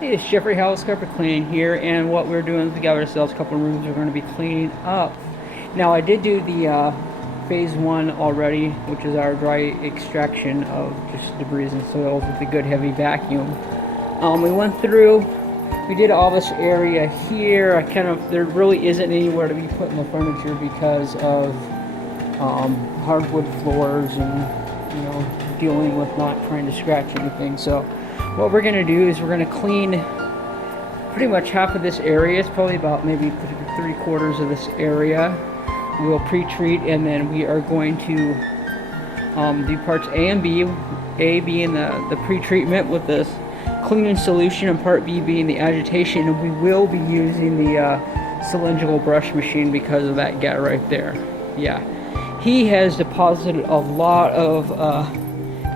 Hey, it's Jeffrey Howells Carpet Cleaning here, and what we're doing is we got ourselves a couple of rooms we're going to be cleaning up. Now, I did do the phase one already, which is our dry extraction of just debris and soils with a good heavy vacuum. We went through, we did all this area here. There really isn't anywhere to be putting the furniture because of hardwood floors and, you know, dealing with not trying to scratch anything. So what we're going to do is we're going to clean pretty much half of this area. It's probably about maybe 3/4 of this area. We'll pre-treat, and then we are going to do parts A and B. A being the pre-treatment with this cleaning solution, and part B being the agitation. And we will be using the cylindrical brush machine because of that guy right there. Yeah, he has deposited a lot of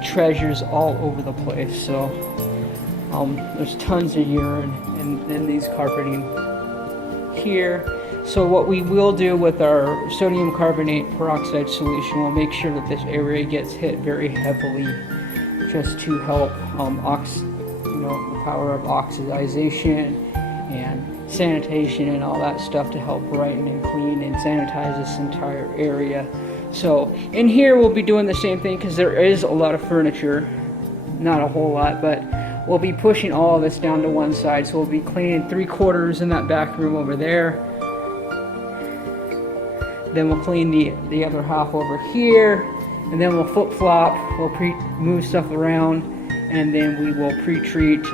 treasures all over the place. So there's tons of urine in these carpeting here. So what we will do with our sodium carbonate peroxide solution, we'll make sure that this area gets hit very heavily, just to help the power of oxidization and sanitation and all that stuff to help brighten and clean and sanitize this entire area. So in here we'll be doing the same thing because there is a lot of furniture, not a whole lot, but we'll be pushing all of this down to one side. So we'll be cleaning 3/4 in that back room over there. Then we'll clean the other half over here, and then we'll flip-flop, we'll move stuff around, and then we will pre-treat,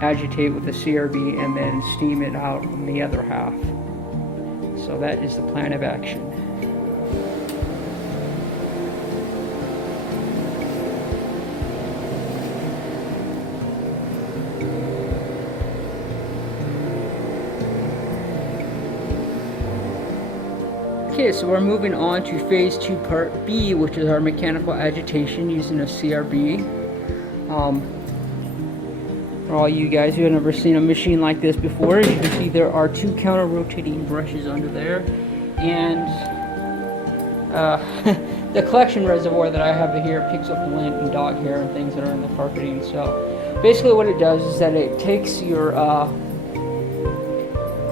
agitate with the CRB, and then steam it out on the other half. So that is the plan of action. Okay, so we're moving on to phase 2 part B, which is our mechanical agitation using a CRB. For all you guys who have never seen a machine like this before, as you can see there are 2 counter-rotating brushes under there, and the collection reservoir that I have here picks up lint and dog hair and things that are in the carpeting. So basically what it does is that it takes your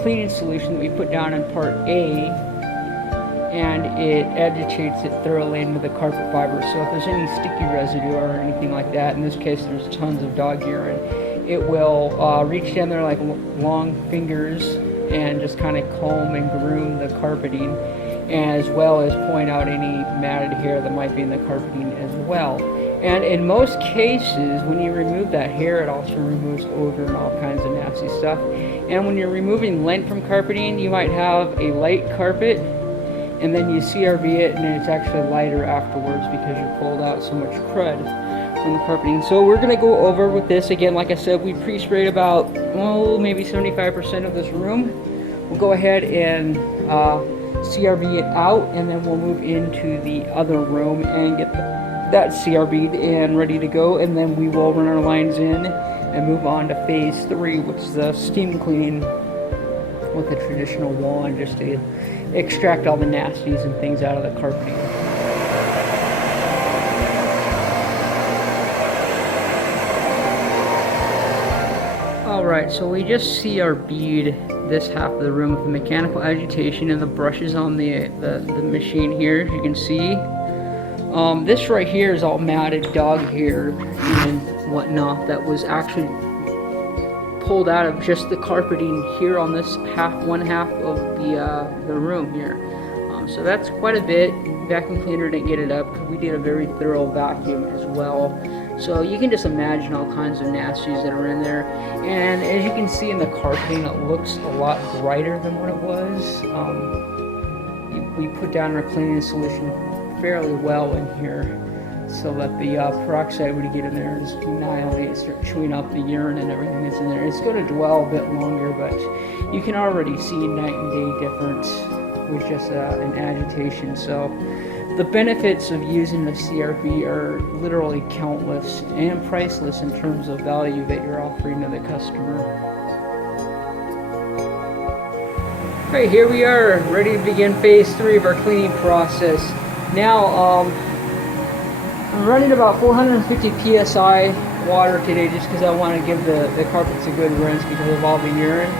cleaning solution that we put down in part A, and it agitates it thoroughly into the carpet fiber. So if there's any sticky residue or anything like that, in this case there's tons of dog urine, it will reach down there like long fingers and just kind of comb and groom the carpeting, as well as point out any matted hair that might be in the carpeting as well. And in most cases, when you remove that hair, it also removes odor and all kinds of nasty stuff. And when you're removing lint from carpeting, you might have a light carpet, and then you CRB it, and then it's actually lighter afterwards because you pulled out so much crud from the carpeting. So we're going to go over with this again. Like I said, we pre-sprayed about maybe 75% of this room. We'll go ahead and CRB it out, and then we'll move into the other room and get that CRB'd and ready to go, and then we will run our lines in and move on to phase 3, which is the steam clean with the traditional wand, just to extract all the nasties and things out of the carpeting. Alright, so we just CRB'd this half of the room with the mechanical agitation and the brushes on the machine here, as you can see. This right here is all matted dog hair and whatnot that was actually pulled out of just the carpeting here on this one half of the room here. So that's quite a bit. Vacuum cleaner didn't get it up because we did a very thorough vacuum as well. So you can just imagine all kinds of nasties that are in there. And as you can see in the carpeting, it looks a lot brighter than what it was. We put down our cleaning solution fairly well in here, so that the peroxide would get in there and just annihilate, start chewing up the urine and everything that's in there. It's going to dwell a bit longer, but you can already see night and day difference with just an agitation. So the benefits of using the CRB are literally countless and priceless in terms of value that you're offering to the customer. Alright, here we are, ready to begin phase 3 of our cleaning process. Now, I'm running about 450 psi water today just because I want to give the carpets a good rinse because of all the urine.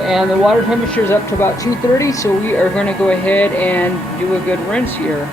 And the water temperature is up to about 230, so we are going to go ahead and do a good rinse here.